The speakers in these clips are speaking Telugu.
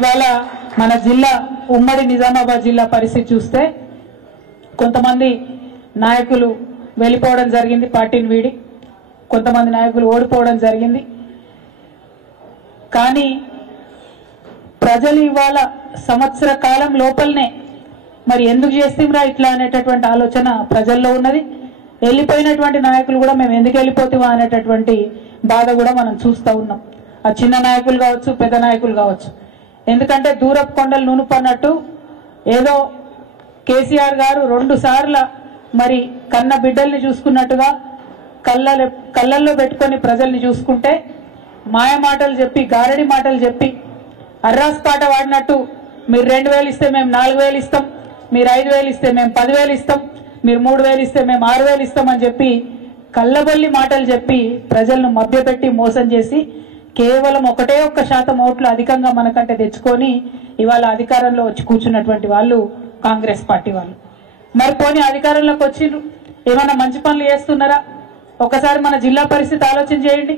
ఇవాళ మన జిల్లా ఉమ్మడి నిజామాబాద్ జిల్లా పరిస్థితి చూస్తే కొంతమంది నాయకులు వెళ్ళిపోవడం జరిగింది, పార్టీని వీడి కొంతమంది నాయకులు ఓడిపోవడం జరిగింది. కానీ ప్రజలు ఇవాళ సంవత్సర కాలం లోపలనే మరి ఎందుకు చేస్తాంరా ఇట్లా అనేటటువంటి ఆలోచన ప్రజల్లో ఉన్నది. వెళ్ళిపోయినటువంటి నాయకులు కూడా మేము ఎందుకు వెళ్ళిపోతామా అనేటటువంటి బాధ కూడా మనం చూస్తూ ఉన్నాం. ఆ చిన్న నాయకులు కావచ్చు, పెద్ద నాయకులు కావచ్చు. ఎందుకంటే దూరపు కొండలు నునుపన్నట్టు ఏదో కేసీఆర్ గారు 2 సార్ల మరి కన్న బిడ్డల్ని చూసుకున్నట్టుగా కళ్ళల్లో పెట్టుకొని ప్రజల్ని చూసుకుంటే మాయ మాటలు చెప్పి, గారడి మాటలు చెప్పి, అర్రాస్ పాట వాడినట్టు మీరు 2000 ఇస్తే మేము 4000 ఇస్తాం, మీరు 5000 ఇస్తే మేము 10,000 ఇస్తాం, మీరు 3000 ఇస్తే మేము 6000 ఇస్తామని చెప్పి కళ్ళబొల్లి మాటలు చెప్పి ప్రజలను మభ్యపెట్టి మోసం చేసి కేవలం 1% ఓట్లు అధికంగా మనకంటే తెచ్చుకొని ఇవాళ అధికారంలో వచ్చి కూర్చున్నటువంటి వాళ్ళు కాంగ్రెస్ పార్టీ వాళ్ళు. మరి పోనీ అధికారంలోకి వచ్చిండ్రు, ఏమైనా మంచి పనులు చేస్తున్నారా? ఒకసారి మన జిల్లా పరిస్థితి ఆలోచన చేయండి.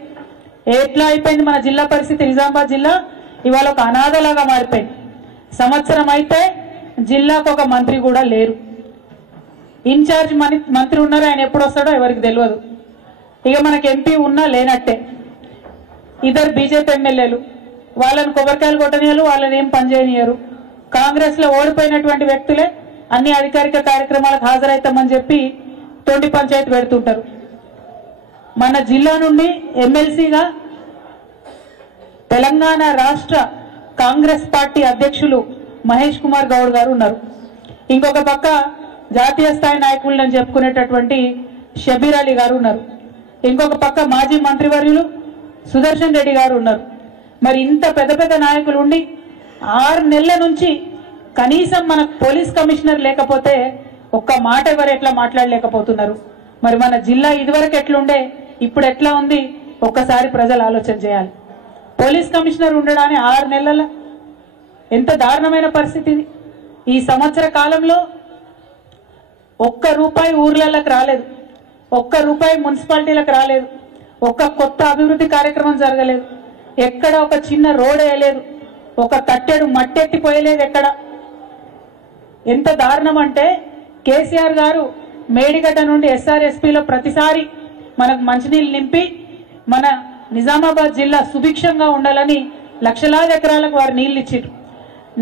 ఎట్లా అయిపోయింది మన జిల్లా పరిస్థితి? నిజామాబాద్ జిల్లా ఇవాళ ఒక అనాథలాగా మారిపోయింది. సంవత్సరం అయితే జిల్లాకు ఒక మంత్రి కూడా లేరు. ఇన్ఛార్జ్ మంత్రి ఉన్నారు, ఆయన ఎప్పుడు వస్తాడో ఎవరికి తెలియదు. ఇక మనకి ఎంపీ ఉన్నా లేనట్టే. ఇద్దరు బీజేపీ ఎమ్మెల్యేలు, వాళ్ళని కొబ్బరికాయలు కొట్టనియరు, వాళ్ళని ఏం పనిచేయనియరు. కాంగ్రెస్ లో ఓడిపోయినటువంటి వ్యక్తులే అన్ని అధికారిక కార్యక్రమాలకు హాజరవుతామని చెప్పి తొండి పంచాయతీ పెడుతుంటారు. మన జిల్లా నుండి ఎమ్మెల్సీగా తెలంగాణ రాష్ట్ర కాంగ్రెస్ పార్టీ అధ్యక్షులు మహేష్ కుమార్ గౌడ్ గారు ఉన్నారు. ఇంకొక పక్క జాతీయ స్థాయి నాయకులని చెప్పుకునేటటువంటి షబీర్ అలీ గారు ఉన్నారు. ఇంకొక పక్క మాజీ మంత్రివర్యులు సుదర్శన్ రెడ్డి గారు ఉన్నారు. మరి ఇంత పెద్ద పెద్ద నాయకులు ఉండి 6 నెలల నుంచి కనీసం మన పోలీస్ కమిషనర్ లేకపోతే ఒక్క మాట ఎవరు ఎట్లా మాట్లాడలేకపోతున్నారు? మరి మన జిల్లా ఇదివరకు ఎట్లుండే, ఇప్పుడు ఎట్లా ఉంది? ఒక్కసారి ప్రజలు ఆలోచన చేయాలి. పోలీస్ కమిషనర్ ఉండడాన్ని 6 నెలల ఎంత దారుణమైన పరిస్థితి. ఈ సంవత్సర కాలంలో ₹1 ఊర్లలోకి రాలేదు, ₹1 మున్సిపాలిటీలకు రాలేదు, ఒక్క కొత్త అభివృద్ధి కార్యక్రమం జరగలేదు, ఎక్కడ ఒక చిన్న రోడ్ వేయలేదు, ఒక తట్టెడు మట్టెత్తిపోయలేదు ఎక్కడ. ఎంత దారుణం అంటే కేసీఆర్ గారు మేడిగడ్డ నుండి ఎస్ఆర్ఎస్పీలో ప్రతిసారి మనకు మంచినీళ్ళు నింపి మన నిజామాబాద్ జిల్లా సుభిక్షంగా ఉండాలని లక్షలాది ఎకరాలకు వారు నీళ్లు ఇచ్చారు.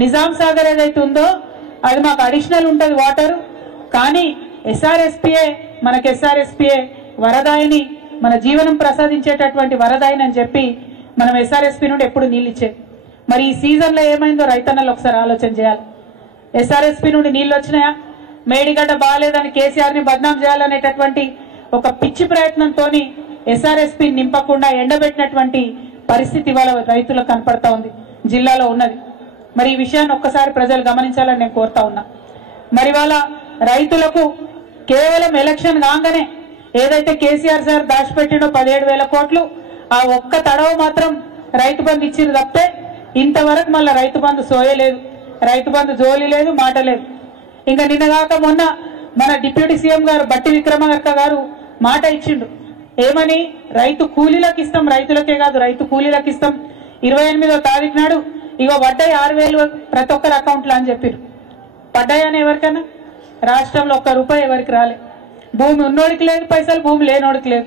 నిజాం సాగర్ ఏదైతే ఉందో అది మాకు అడిషనల్ ఉంటుంది వాటర్, కానీ ఎస్ఆర్ఎస్పీఏ వరదాయిని, మన జీవనం ప్రసాదించేటటువంటి వరదాయిని అని చెప్పి మనం ఎస్ఆర్ఎస్పీ నుండి ఎప్పుడు నీళ్ళు ఇచ్చేది. మరి ఈ సీజన్లో ఏమైందో రైతన్నలు ఒకసారి ఆలోచన చేయాలి. ఎస్ఆర్ఎస్పీ నుండి నీళ్ళు వచ్చినాయా? మేడిగడ్డ బాగాలేదని కేసీఆర్ని బద్నాం చేయాలనేటటువంటి ఒక పిచ్చి ప్రయత్నంతో ఎస్ఆర్ఎస్పీ నింపకుండా ఎండబెట్టినటువంటి పరిస్థితి ఇవాళ రైతులకు కనపడతా ఉంది, జిల్లాలో ఉన్నది. మరి ఈ విషయాన్ని ఒక్కసారి ప్రజలు గమనించాలని నేను కోరుతా ఉన్నా. మరి వాళ్ళ రైతులకు కేవలం ఎలక్షన్ కాగానే ఏదైతే కేసీఆర్ సార్ దాచిపెట్టినో 17,000 కోట్లు, ఆ ఒక్క తడవ మాత్రం రైతు బంధు ఇచ్చిరు తప్పితే ఇంతవరకు మళ్ళీ రైతు బంధు సోయలేదు, రైతు బంధు జోలి లేదు, మాట లేదు. ఇంకా నిన్నగాక మొన్న మన డిప్యూటీ సీఎం గారు బట్టి విక్రమార్క గారు మాట ఇచ్చిండు. ఏమని? రైతు కూలీలకు ఇస్తాం, రైతులకే కాదు రైతు కూలీలకు ఇస్తాం, 28వ తారీఖు నాడు ఇగో పడ్డాయి 6,000 ప్రతి ఒక్కరి అకౌంట్లో అని చెప్పారు. పడ్డాయని ఎవరికైనా? రాష్ట్రంలో ₹1 ఎవరికి రాలే. భూమి ఉన్నోడికి లేదు పైసలు, భూమి లేనోడికి లేదు.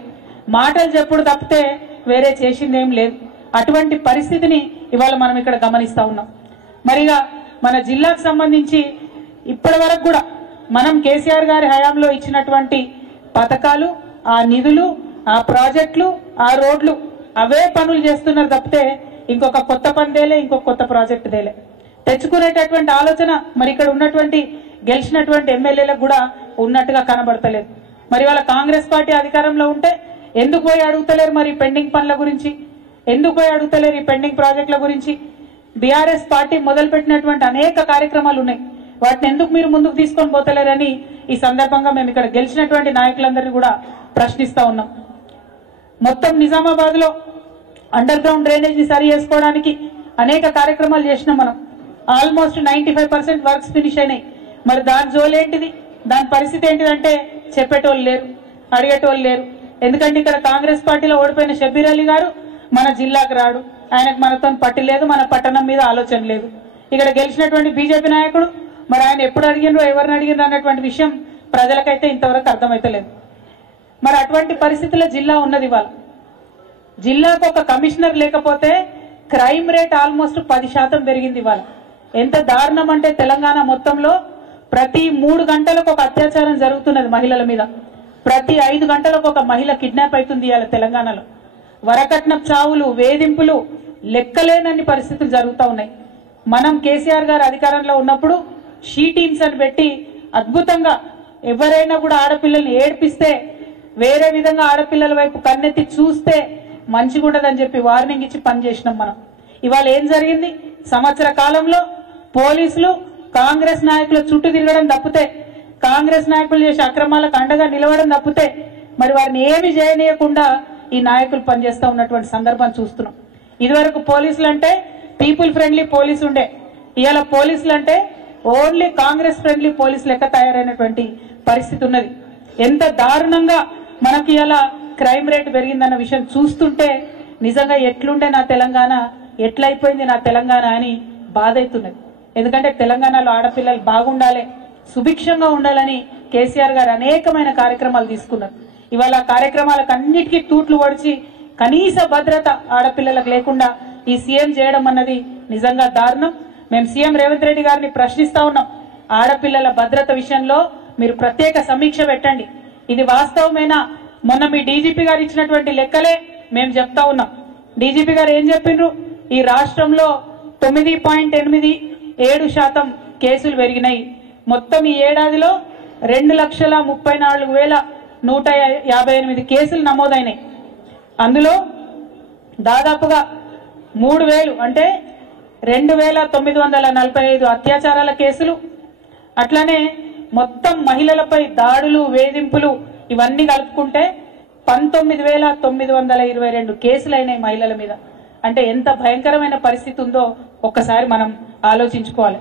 మాటలు చెప్పుడు తప్పితే వేరే చేసింది ఏం లేదు. అటువంటి పరిస్థితిని ఇవాళ మనం ఇక్కడ గమనిస్తా ఉన్నాం. మరిగా మన జిల్లాకు సంబంధించి ఇప్పటి వరకు కూడా మనం కేసీఆర్ గారి హయాంలో ఇచ్చినటువంటి పథకాలు, ఆ నిధులు, ఆ ప్రాజెక్టులు, ఆ రోడ్లు, అవే పనులు చేస్తున్నారు తప్పితే ఇంకొక కొత్త పని దేలే, ఇంకొక కొత్త ప్రాజెక్టు దేలే. తెచ్చుకునేటటువంటి ఆలోచన మరి ఇక్కడ ఉన్నటువంటి గెలిచినటువంటి ఎమ్మెల్యేలకు కూడా ఉన్నట్టుగా కనబడతలేదు. మరి వాళ్ళ కాంగ్రెస్ పార్టీ అధికారంలో ఉంటే ఎందుకు పోయి అడుగుతలేరు మరి పెండింగ్ పనుల గురించి? ఎందుకు పోయి అడుగుతలేరు ఈ పెండింగ్ ప్రాజెక్టుల గురించి? బీఆర్ఎస్ పార్టీ మొదలుపెట్టినటువంటి అనేక కార్యక్రమాలు ఉన్నాయి, వాటిని ఎందుకు మీరు ముందుకు తీసుకొని పోతలేరని ఈ సందర్భంగా మేము ఇక్కడ గెలిచినటువంటి నాయకులందరినీ కూడా ప్రశ్నిస్తా ఉన్నాం. మొత్తం నిజామాబాద్ లో అండర్ గ్రౌండ్ డ్రైనేజ్ ని సరి చేసుకోవడానికి అనేక కార్యక్రమాలు చేసినాం మనం. ఆల్మోస్ట్ 95% వర్క్స్ ఫినిష్ అయినాయి. మరి దాని జోలేంటిది, దాని పరిస్థితి ఏంటిదంటే చెప్పేటోళ్ళు లేరు, అడిగేటోళ్ళు లేరు. ఎందుకంటే ఇక్కడ కాంగ్రెస్ పార్టీలో ఓడిపోయిన షబీర్ అలీ గారు మన జిల్లాకు రాడు, ఆయనకు మనతో పట్టి లేదు, మన పట్టణం మీద ఆలోచన లేదు. ఇక్కడ గెలిచినటువంటి బీజేపీ నాయకుడు మరి ఆయన ఎప్పుడు అడిగినరు ఎవరిని అడిగినరు అన్నటువంటి విషయం ప్రజలకైతే ఇంతవరకు అర్థమైతలేదు. మరి అటువంటి పరిస్థితుల్లో జిల్లా ఉన్నది. ఇవాళ జిల్లాకు ఒక కమిషనర్ లేకపోతే క్రైమ్ రేట్ ఆల్మోస్ట్ 10% పెరిగింది. ఇవాళ ఎంత దారుణం అంటే తెలంగాణ మొత్తంలో ప్రతి 3 గంటలకు ఒక అత్యాచారం జరుగుతున్నది మహిళల మీద. ప్రతి 5 గంటలకు ఒక మహిళ కిడ్నాప్ అవుతుంది ఇవాళ తెలంగాణలో. వరకట్నం చావులు, వేధింపులు లెక్కలేనన్ని పరిస్థితులు జరుగుతూ ఉన్నాయి. మనం కేసీఆర్ గారు అధికారంలో ఉన్నప్పుడు షీ టీమ్స్ అని పెట్టి అద్భుతంగా ఎవరైనా కూడా ఆడపిల్లల్ని ఏడ్పిస్తే వేరే విధంగా ఆడపిల్లల వైపు కన్నెత్తి చూస్తే మంచిగుండదని చెప్పి వార్నింగ్ ఇచ్చి పనిచేసినాం మనం. ఇవాళ ఏం జరిగింది? సంవత్సర కాలంలో పోలీసులు కాంగ్రెస్ నాయకుల చుట్టూ తిరగడం తప్పితే, కాంగ్రెస్ నాయకులు చేసే అక్రమాలకు అండగా నిలవడం తప్పితే మరి వారిని ఏమి చేయనీయకుండా ఈ నాయకులు పనిచేస్తూ ఉన్నటువంటి సందర్భం చూస్తున్నాం. ఇదివరకు పోలీసులు అంటే పీపుల్ ఫ్రెండ్లీ పోలీసు ఉండే, ఇవాళ పోలీసులు అంటే ఓన్లీ కాంగ్రెస్ ఫ్రెండ్లీ పోలీసు లెక్క తయారైనటువంటి పరిస్థితి ఉన్నది. ఎంత దారుణంగా మనకి ఇలా క్రైమ్ రేట్ పెరిగిందన్న విషయం చూస్తుంటే నిజంగా ఎట్లుండే నా తెలంగాణ, ఎట్లయిపోయింది నా తెలంగాణ అని బాధ అవుతున్నది. ఎందుకంటే తెలంగాణలో ఆడపిల్లలు బాగుండాలి, సుభిక్షంగా ఉండాలని కేసీఆర్ గారు అనేకమైన కార్యక్రమాలు తీసుకున్నారు. ఇవాళ కార్యక్రమాలకు అన్నిటికీ తూట్లు పొడిచి కనీస భద్రత ఆడపిల్లలకు లేకుండా ఈ సీఎం చేయడం అన్నది నిజంగా దారుణం. మేము సీఎం రేవంత్ రెడ్డి గారిని ప్రశ్నిస్తా ఉన్నాం, ఆడపిల్లల భద్రత విషయంలో మీరు ప్రత్యేక సమీక్ష పెట్టండి. ఇది వాస్తవమేనా? మొన్న మీ డీజీపీ గారు ఇచ్చినటువంటి లెక్కలే మేము చెప్తా ఉన్నాం. డీజీపీ గారు ఏం చెప్పిండ్రు? ఈ రాష్ట్రంలో 9.87% కేసులు పెరిగినాయి. మొత్తం ఈ ఏడాదిలో 2,34,158 కేసులు నమోదైనాయి. అందులో దాదాపుగా 3,000 అంటే 2,945 అత్యాచారాల కేసులు, అట్లానే మొత్తం మహిళలపై దాడులు, వేధింపులు ఇవన్నీ కలుపుకుంటే 19,922 కేసులు అయినాయి మహిళల మీద. అంటే ఎంత భయంకరమైన పరిస్థితి ఉందో ఒక్కసారి మనం ఆలోచించుకోవాలి.